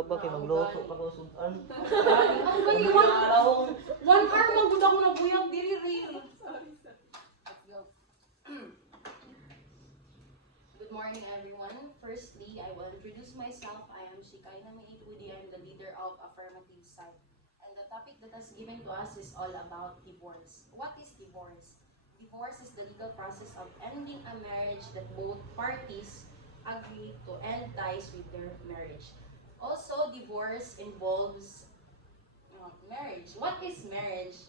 Bakit magluto pa ko sudan? Ako gani, one hour magud ako nabuyag diri real. Sorry, sir. Let's go. Good morning, everyone. Firstly, I will introduce myself. I am Shikaina Meitudi. I'm the leader of Affirmative Side. And the topic that is given to us is all about divorce. What is divorce? Divorce is the legal process of ending a marriage that both parties agree to end ties with their marriage. Also, divorce involves marriage. What is marriage?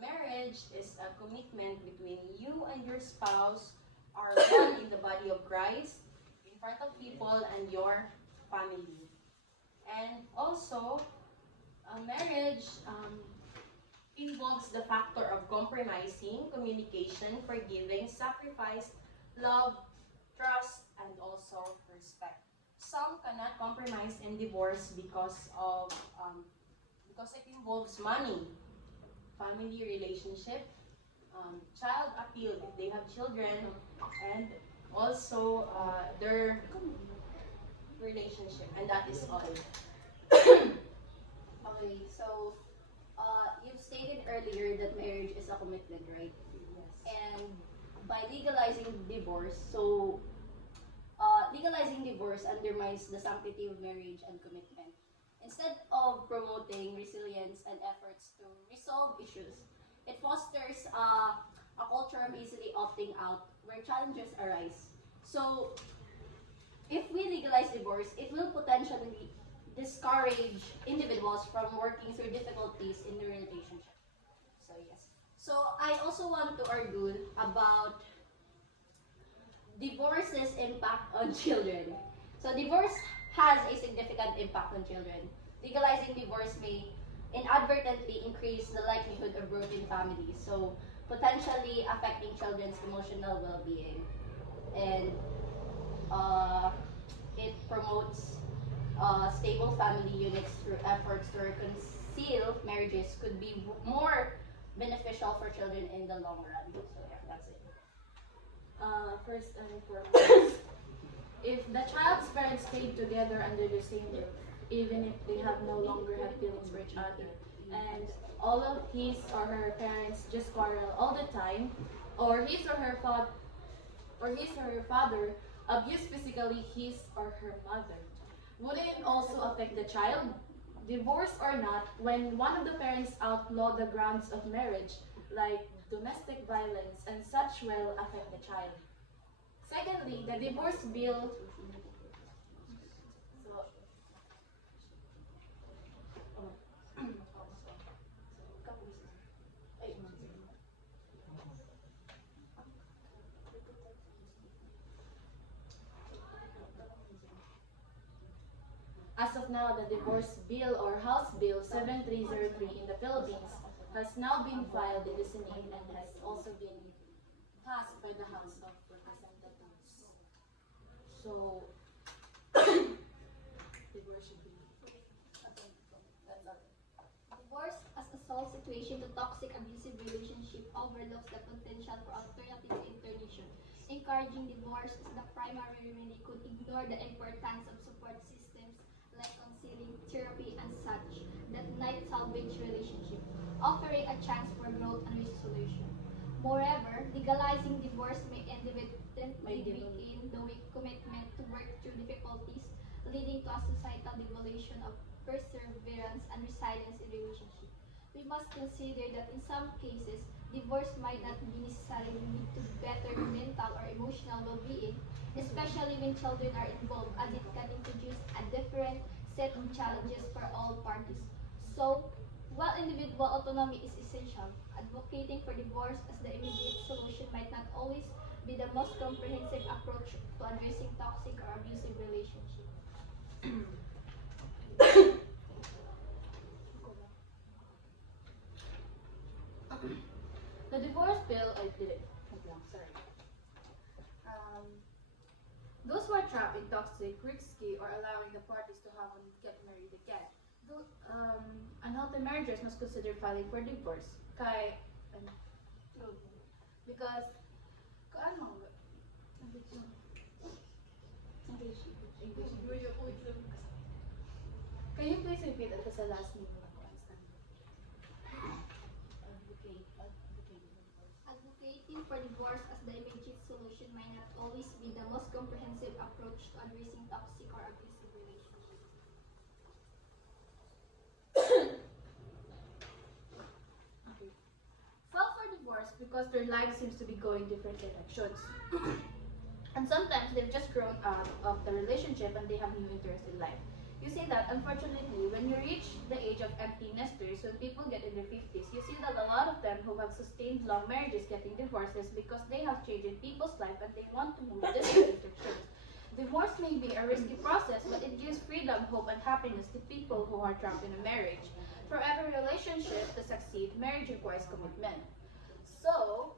Marriage is a commitment between you and your spouse are one in the body of Christ, in front of people and your family. And also, marriage involves the factor of compromising, communication, forgiving, sacrifice, love, trust, and also respect. Some cannot compromise in divorce because it involves money, family relationship, child appeal if they have children, and also their relationship, and that is all. Okay, so you've stated earlier that marriage is a commitment, right? Yes. And by legalizing divorce, legalizing divorce undermines the sanctity of marriage and commitment. Instead of promoting resilience and efforts to resolve issues, it fosters a culture of easily opting out where challenges arise. So, if we legalize divorce, it will potentially discourage individuals from working through difficulties in the relationship. So, yes. So, I also want to argue about divorce's impact on children. So divorce has a significant impact on children. Legalizing divorce may inadvertently increase the likelihood of broken families, so potentially affecting children's emotional well-being. And it promotes stable family units through efforts to reconcile marriages could be more beneficial for children in the long run. So yeah, that's it. First and foremost, if the child's parents stayed together under the same roof, even if they have no longer have feelings for each other, and all of his or her parents just quarrel all the time, or his or her father abuse physically his or her mother, wouldn't it also affect the child? Divorce or not, when one of the parents outlaw the grounds of marriage, like domestic violence and such, will affect the child. Secondly, the divorce bill as of now, the divorce bill or House Bill 7303 in the Philippines has now been filed in the Senate and has also been passed by the House of Representatives. So, divorce should be. Divorce as a sole situation to toxic abusive relationship overlooks the potential for alternative intervention. Encouraging divorce as the primary remedy could ignore the importance of support systems like counseling, therapy, and such that might salvage relationship, offering a chance for growth and resolution. Moreover, legalizing divorce may inadvertently weaken the weak commitment to work through difficulties, leading to a societal devolution of perseverance and resilience in relationship. We must consider that in some cases, divorce might not be necessarily lead to better mental or emotional well-being, especially when children are involved, as it can introduce a different set of challenges for all parties. So, while individual autonomy is essential, advocating for divorce as the immediate solution might not always be the most comprehensive approach to addressing toxic or abusive relationships. The divorce bill, I did it. Sorry. Those who are trapped in toxic, risky, or allowing the parties to have and get married again. Unhealthy marriages must consider filing for divorce. Because, Can you please repeat it sa last name na ko understand? Advocating for divorce as the immediate solution might not always be the most comprehensive approach to addressing toxic or abusive relationships. File for divorce because their lives seems to be going different directions. And sometimes they've just grown out of the relationship and they have new interests in life. You see that, unfortunately, when you reach the age of empty nesters, when people get in their 50s, you see that a lot of them who have sustained long marriages getting divorces because they have changed in people's life and they want to move different directions. Divorce may be a risky process, but it gives freedom, hope, and happiness to people who are trapped in a marriage. For every relationship to succeed, marriage requires commitment. So,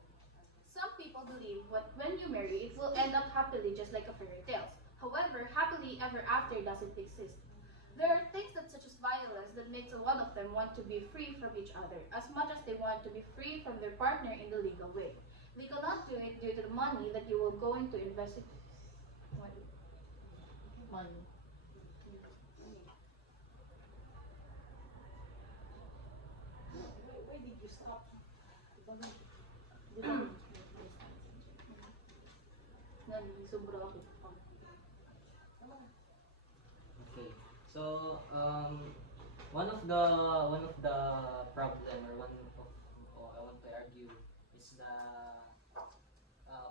some people believe that when you marry, it will end up happily just like a fairy tale. However, happily ever after doesn't exist. There are things such as violence that makes a lot of them want to be free from each other, as much as they want to be free from their partner in the legal way. They cannot do it due to the money that you will going to invest in. Money. Why did you stop? Sobra ako. Okay. So one of the problem or one of I want to argue is the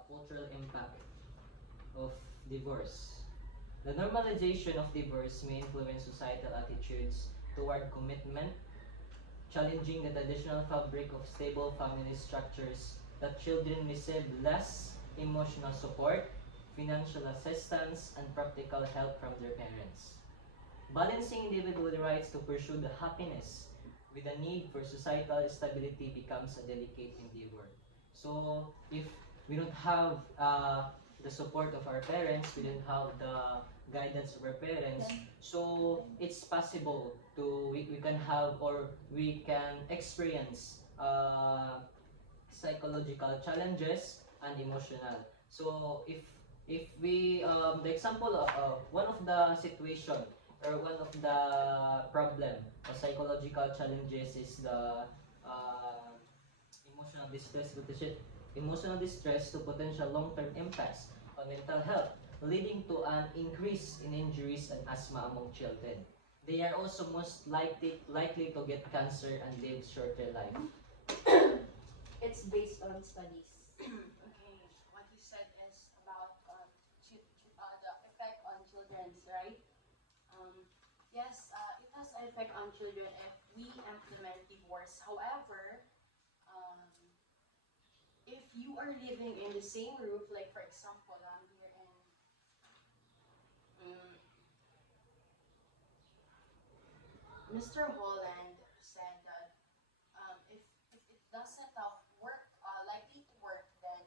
cultural impact of divorce. The normalization of divorce may influence societal attitudes toward commitment, challenging the traditional fabric of stable family structures that children receive less emotional support, financial assistance, and practical help from their parents. Balancing individual rights to pursue the happiness with the need for societal stability becomes a delicate endeavor. So, if we don't have the support of our parents, we don't have the guidance of our parents, so it's possible to we can have or we can experience psychological challenges and emotional. So if we the example of one of the situation or one of the problem or psychological challenges is the emotional distress emotional distress to potential long-term impacts on mental health, leading to an increase in injuries and asthma among children. They are also most likely to get cancer and live shorter life. It's based on studies. Okay, what you said is about the effect on children, right? Yes, it has an effect on children if we implement divorce. However, if you are living in the same roof, like for example, here in Mr. Holland said that if it doesn't work, likely to work, then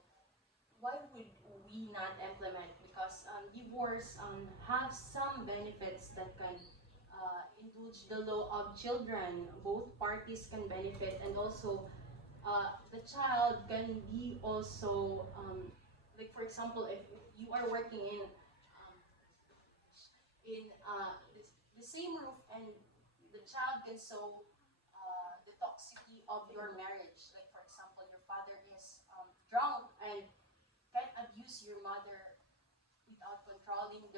why would we not implement? Because divorce have some benefits that can indulge the law of children. Both parties can benefit, and also the child can be also like for example, if you are working in the same roof and the child can show the toxicity of your marriage. Like for example, your father is drunk and can abuse your mother without controlling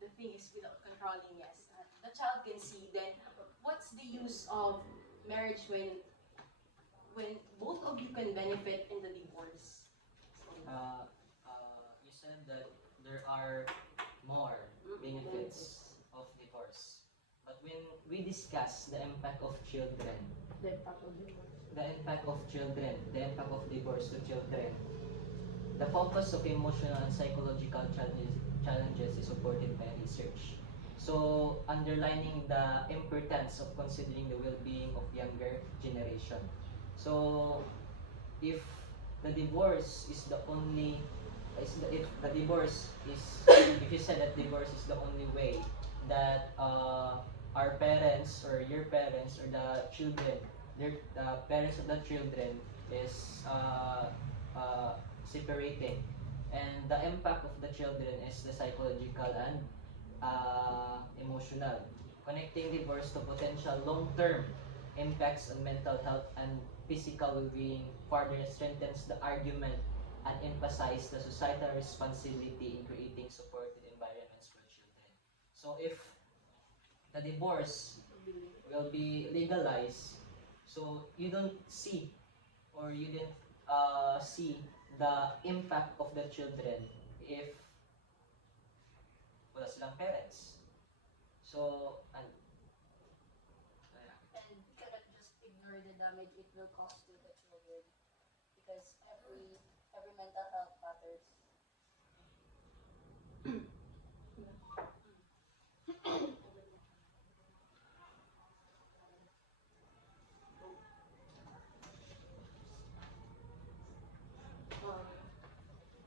the thing is without controlling. Yes, the child can see. Then what's the use of marriage when both of you can benefit in the divorce? You said that there are more benefits of divorce. But when we discuss the impact of children, The impact of divorce. the impact of children, the impact of divorce to children, the focus of emotional and psychological challenges is supported by research. So, underlining the importance of considering the well-being of younger generation. So, if the divorce is the only if the divorce is if you said that divorce is the only way that our parents or your parents or the children the parents of the children is separating, and the impact of the children is the psychological and child. Connecting divorce to potential long-term impacts on mental health and physical well-being further strengthens the argument and emphasize the societal responsibility in creating supportive environments for children. So if the divorce will be legalized, so you don't see or you didn't see the impact of the children if wala silang parents. So, and, And we cannot just ignore the damage it will cause to the children because every mental health matters. Um,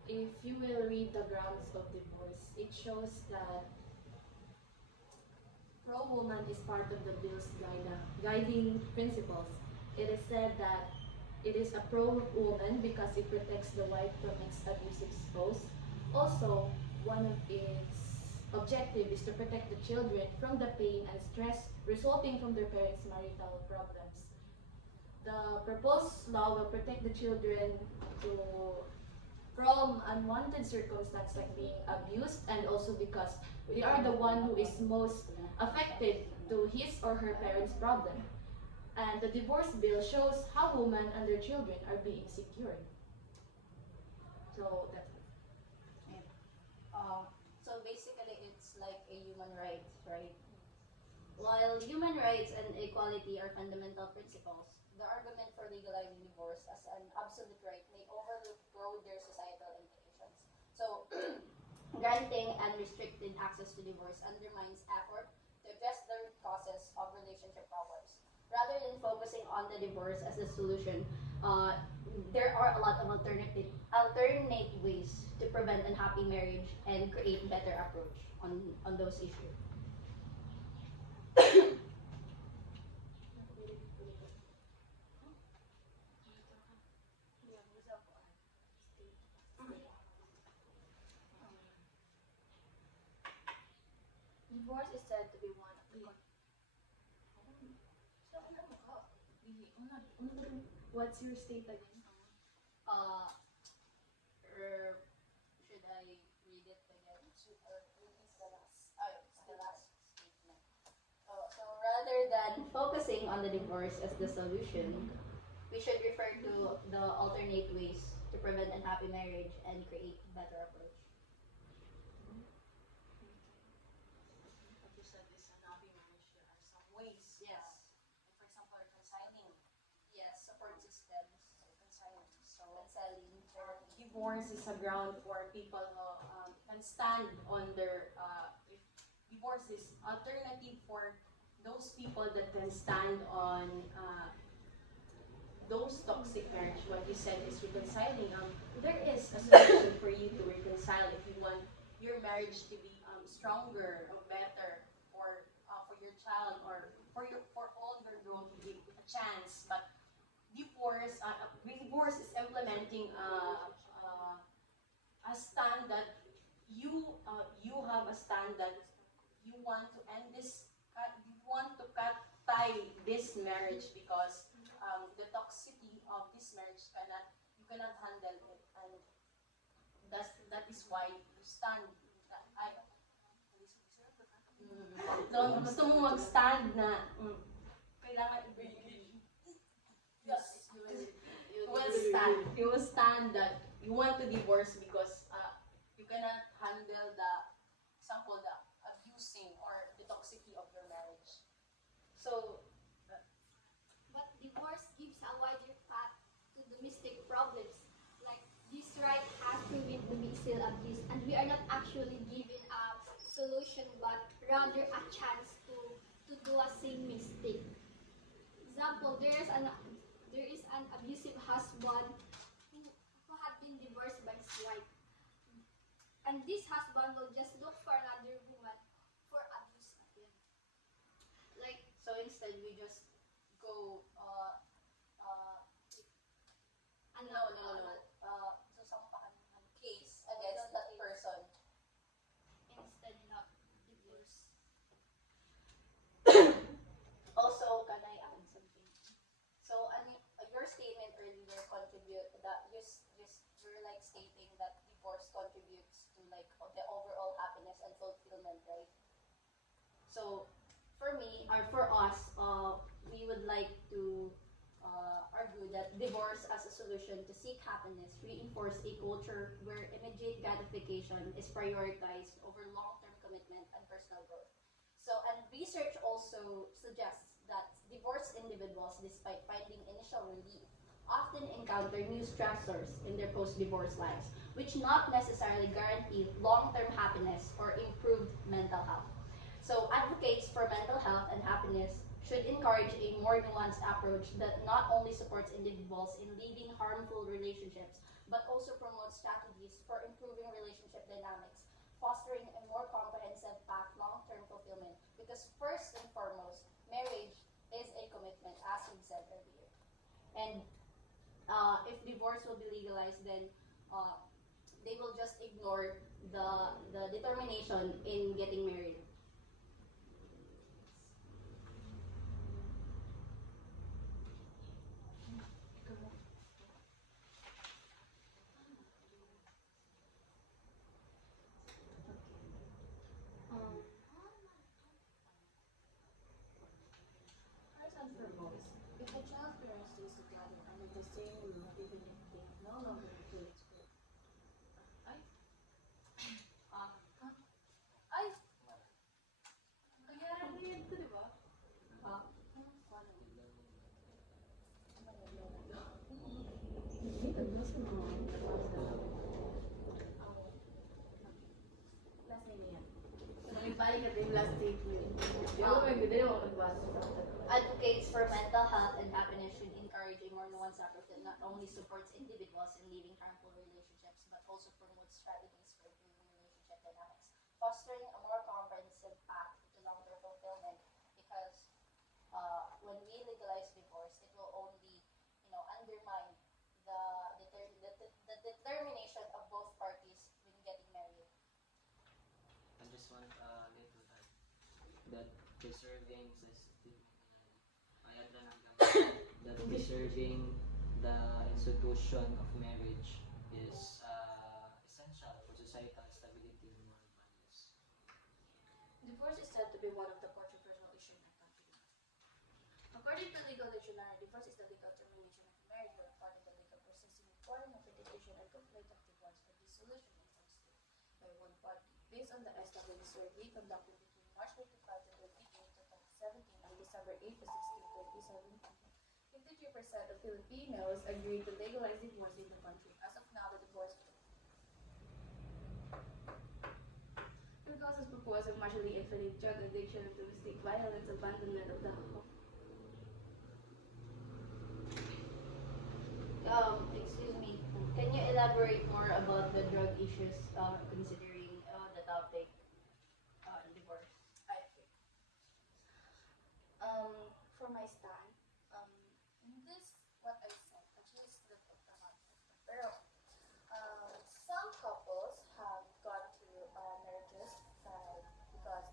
if you will read the grounds of divorce, it shows that pro-woman is part of the bill's guiding principles. It is said that it is a pro-woman because it protects the wife from its abusive spouse. Also, one of its objective is to protect the children from the pain and stress resulting from their parents' marital problems. The proposed law will protect the children to, from unwanted circumstances like being abused, and also because we are the one who is most affected to his or her parents' problem. And the divorce bill shows how women and their children are being secured. So that's it. So basically, it's like a human right, right? While human rights and equality are fundamental principles, the argument for legalizing divorce as an absolute right may overlook broader societal implications. So, granting unrestricted access to divorce undermines effort to address the root causes of relationship problems. Rather than focusing on the divorce as a solution, there are a lot of alternate ways to prevent unhappy marriage and create better approach on those issues. Divorce is said to be one of the What's your state again? Uh, should I read it again? Or read the last statement. So rather than focusing on the divorce as the solution, we should refer to the alternate ways to prevent unhappy marriage and create better approach. What you said is unhappy marriage. There are some ways. Yes. Like for example, reconciling. Yes, support systems. Reconciling. So, Counseling, therapy. divorce is a ground for people who can stand on their. If divorce is alternative for those people that can stand on those toxic marriage. What you said is reconciling. There is a solution for you to reconcile if you want your marriage to be stronger or better for your child or for all your growth. Give a chance, but divorce is implementing a stand that you have a stand that you want to end this you want to tie this marriage because the toxicity of this marriage you cannot handle it, and that is why you stand. So, gusto mo mag-stand na kailangan yes, you will stand that you want to divorce because you cannot handle the example the abusing or the toxicity of your marriage. So But divorce gives a wider path to domestic problems. Like this right has proven to be still abused, and we are not actually given a solution, but rather a chance to do a same mistake. Example, there is an abusive husband who had been divorced by his wife, and this husband will just look for another woman for abuse again. Like So instead, we just go sasampahan ng case against that person. instead not divorce. So for me, or for us, we would like to argue that divorce as a solution to seek happiness reinforce a culture where immediate gratification is prioritized over long-term commitment and personal growth. So, and research also suggests that divorced individuals, despite finding initial relief, often encounter new stressors in their post-divorce lives, which not necessarily guarantee long-term happiness or improved mental health. So advocates for mental health and happiness should encourage a more nuanced approach that not only supports individuals in leaving harmful relationships, but also promotes strategies for improving relationship dynamics, fostering a more comprehensive path long-term fulfillment. Because first and foremost, marriage is a commitment, as we said earlier. And if divorce will be legalized, then uh, they will just ignore the determination in getting married. Um, First and foremost, if a child's parents stays together under the same roof even if they have no longer relate to it. Ay, uh, ay, nangyari mo yun to, di ba? uh, Last name yan. May balik ka din last statement. Di ba may ganda yung magbasa. Advocates for mental health and happiness should encourage a more nuanced approach that not only supports individuals in leaving harmful relationships, but also promotes strategies for improving relationship dynamics, fostering a more comprehensive path to long-term fulfillment. Because when we legalize divorce, it will only, undermine the determination of both parties when getting married. I just want get to that preserving that preserving the institution of marriage is essential for societal stability and moral values. Divorce is said to be one of the controversial issues in our country. According to legal dictionary, divorce is the legal termination of marriage where part of the legal process in form of litigation and complaint of divorce or dissolution in some state by one party, based on the SW survey conducted between March 25 to 28, 2017 and December 8 to 16, 2017. 53% of Filipinos agreed to legalize divorce in the country. As of now, the divorce causes proposed of martially infinite drug addiction, domestic violence, abandonment of the home. Excuse me, can you elaborate more about the drug issues considering the topic divorce? I think. For my stand, in this, what I said, actually is the pero some couples have gone through marriages because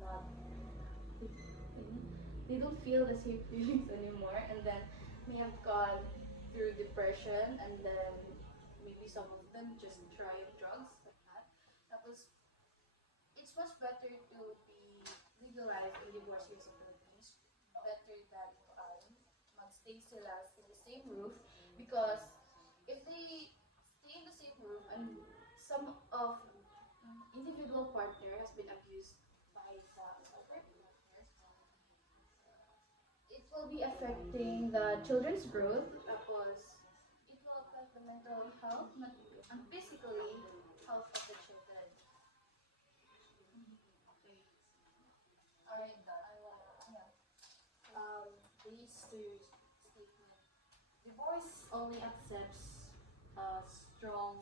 not they don't feel the same feelings anymore, and then may have gone through depression, and then maybe some of them just try drugs like that. That was it's much better to be legalized in divorce here sa Philippines, better than magstay sila in the same roof, because if they stay in the same roof and some of individual partner has been abused by the other partners, it will be affecting the children's growth, tapos it will affect the mental health and physically health of the children. Okay. Alright, please to your statement. Divorce only accepts strong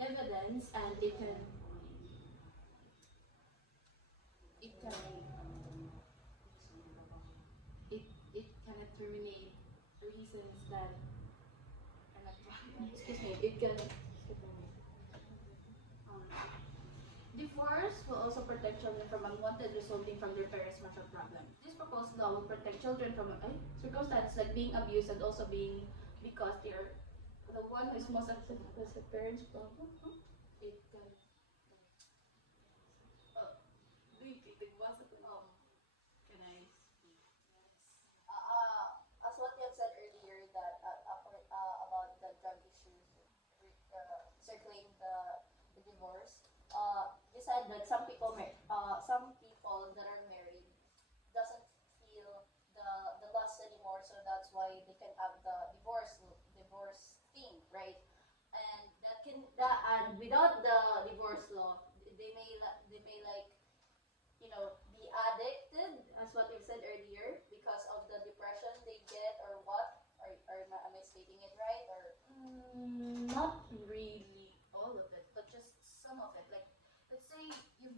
evidence, and it cannot terminate reasons that are not valid. Excuse me. Um, Divorce will also protect children from unwanted resulting from their parents' marital problem. This proposed law will protect children from circumstances like being abused and also being because they're the one who is most affected was the parents' problem. It can. Do you take the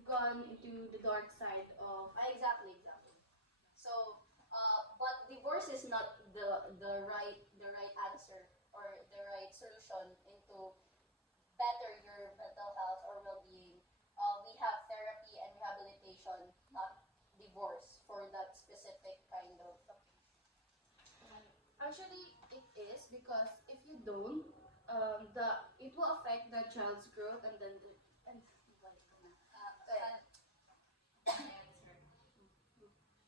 gone into the dark side of. Exactly, exactly. So, but divorce is not the right answer or the right solution into better your mental health or well-being. We have therapy and rehabilitation, not divorce for that specific kind of. Actually, it is because if you don't, it will affect the child's growth and then the and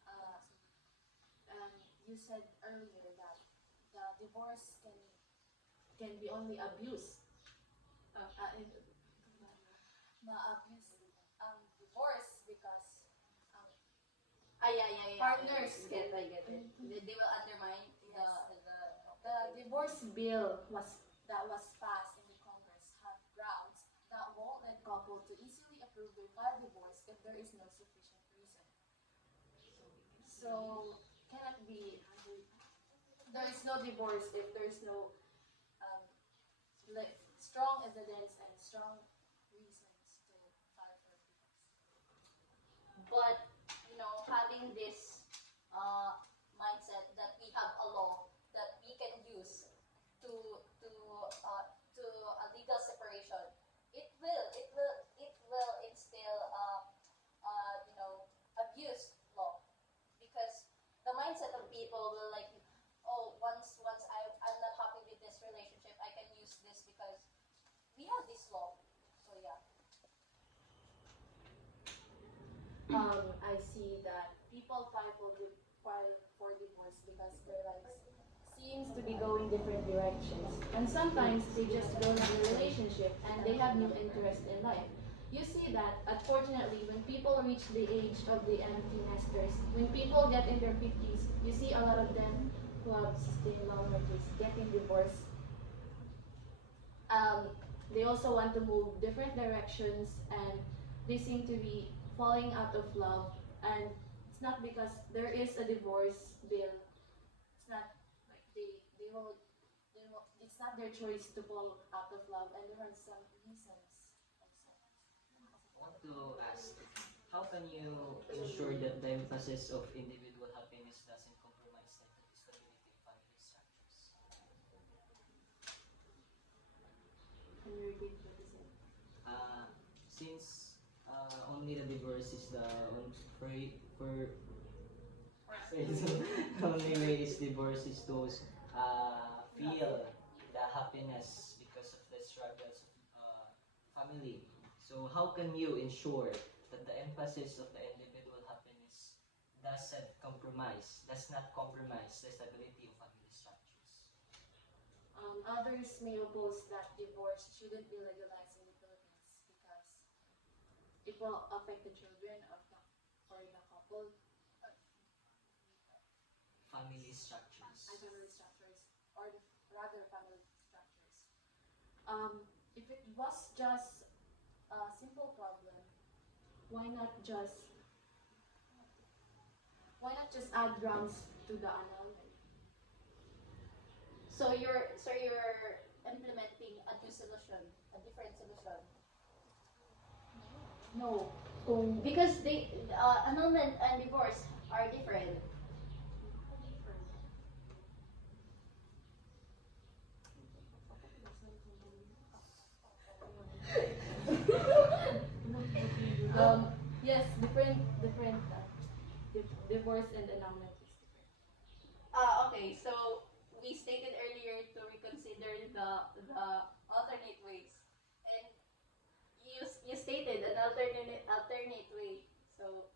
Uh, uh, you said earlier that the divorce can be only abuse. Ma-abuse divorce because yeah. partners I get it. They will undermine the divorce bill that was passed in the Congress have grounds that won't let couple to easily approve their file divorce if there is no sufficient reason. So cannot be there is no divorce if there is no um, strong evidence and strong reasons to file for divorce. But having this mindset that we have a law that we can use to a legal separation, it will instill abuse law, because the mindset of people will like, oh, once I'm not happy with this relationship, I can use this because we have this law. So yeah. I see that people file for divorce because their lives seems to be going different directions. And sometimes they just grown up in a relationship and they have new interest in life. You see that, unfortunately, when people reach the age of the empty nesters, when people get in their 50s, you see a lot of them who have sustained long marriages getting divorced. Um, they also want to move different directions and they seem to be falling out of love, and it's not because there is a divorce bill. It's not like they will it's not their choice to fall out of love, and there are some reasons also. I want to ask, how can you ensure that the emphasis of individual happiness doesn't compromise the stability of family structures? Can you repeat what you said? Since only the divorce is the for the only way is divorce is to feel the happiness because of the struggles of family. So how can you ensure that the emphasis of the individual happiness does not compromise the stability of family structures? Others may oppose that divorce shouldn't be legalized in the Philippines because it will affect the children of the or the couple Family structures. and family structures, or rather family structures. If it was just a simple problem, why not just add grounds to the annulment? So you're implementing a new solution, a different solution. No, kung Because the annulment and divorce are different. yes, different divorce and annulment is different. Okay, so we stated earlier to reconsider the alternate ways, and you stated an alternate way. So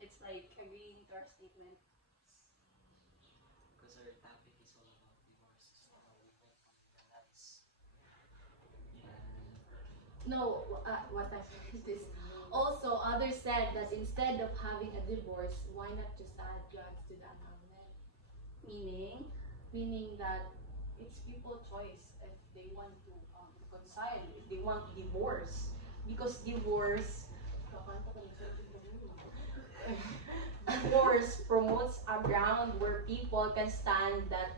it's like agreeing to our statement. Because our topic is all about divorce. So we went on the nice. No, what I said is this. Also, others said that instead of having a divorce, why not just add grounds to the annulment? Meaning, Meaning that it's people's choice if they want to reconcile, if they want divorce. Because divorce promotes a ground where people can stand that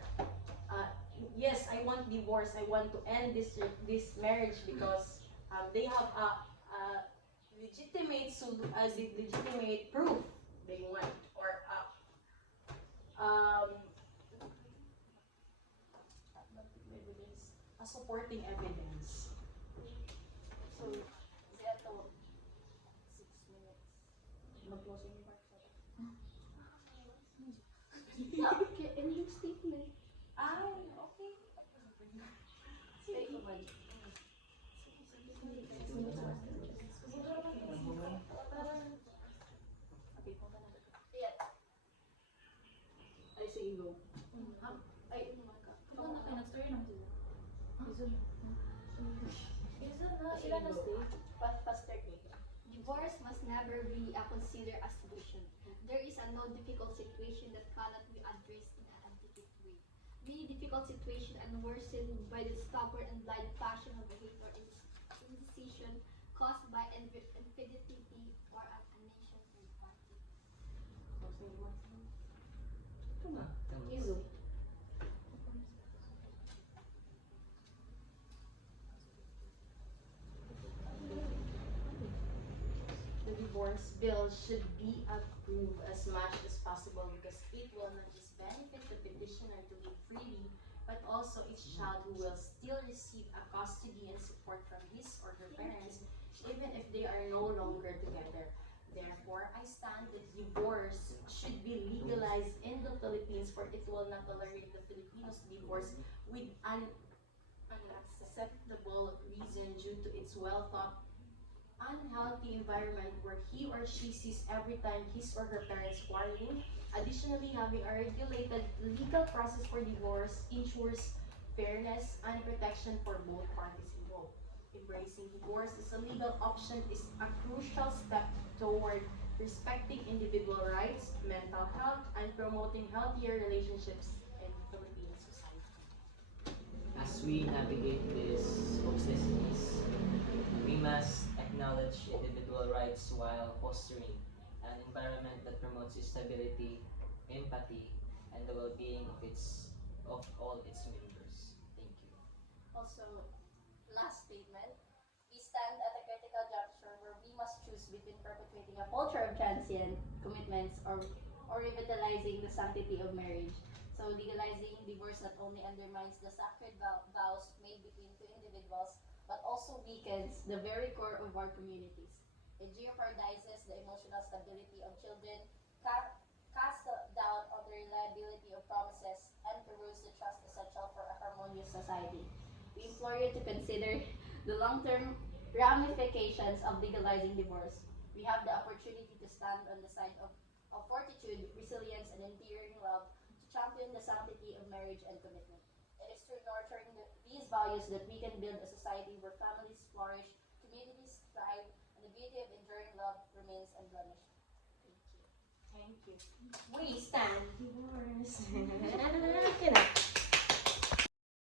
yes, I want divorce, I want to end this marriage because they have a legitimate proof they want, or um, a supporting evidence. So, ito, 6 minutes. Mag-closing remarks na ba? Ending statement. Ay, okay. Sige, kumad. Okay, punta na. Ay, sige, go. Ay, Ikaw na kayo, nag-story lang sila. Izon na. Ilan na stay? faster cake. Divorce must never be considered a solution. There is no difficult situation that cannot be addressed in an adequate way. Many difficult situations are worsened by the stubborn and blind passion of behavior and indecision caused by infidelity or an nation third party. Tama. Izo. The divorce bill should be approved as much as possible because it will not just benefit the petitioner to live freely, but also each child who will still receive a custody and support from his or her parents, even if they are no longer together. Therefore, I stand that divorce should be legalized in the Philippines, for it will not tolerate the Filipinos divorce with an unacceptable reason due to its well-thought unhealthy environment where he or she sees every time his or her parents quarreling. Additionally, having a regulated legal process for divorce ensures fairness and protection for both parties involved. Embracing divorce as a legal option is a crucial step toward respecting individual rights, mental health, and promoting healthier relationships in Philippine society. As we navigate these complexities, we must acknowledge individual rights while fostering an environment that promotes stability, empathy, and the well-being of all its members. Thank you. Also, last statement, we stand at a critical juncture where we must choose between perpetuating a culture of transient commitments or revitalizing the sanctity of marriage. So legalizing divorce not only undermines the sacred vows made between two individuals, but also weakens the very core of our communities. It jeopardizes the emotional stability of children, casts doubt on the reliability of promises, and erodes the trust essential for a harmonious society. We implore you to consider the long-term ramifications of legalizing divorce. We have the opportunity to stand on the side of fortitude, resilience, and enduring love to champion the sanctity of marriage and commitment. It is through nurturing these values that we can build a society where families flourish, communities thrive, and the beauty of enduring love remains unblemished. Thank you. Thank you. We stand divorce.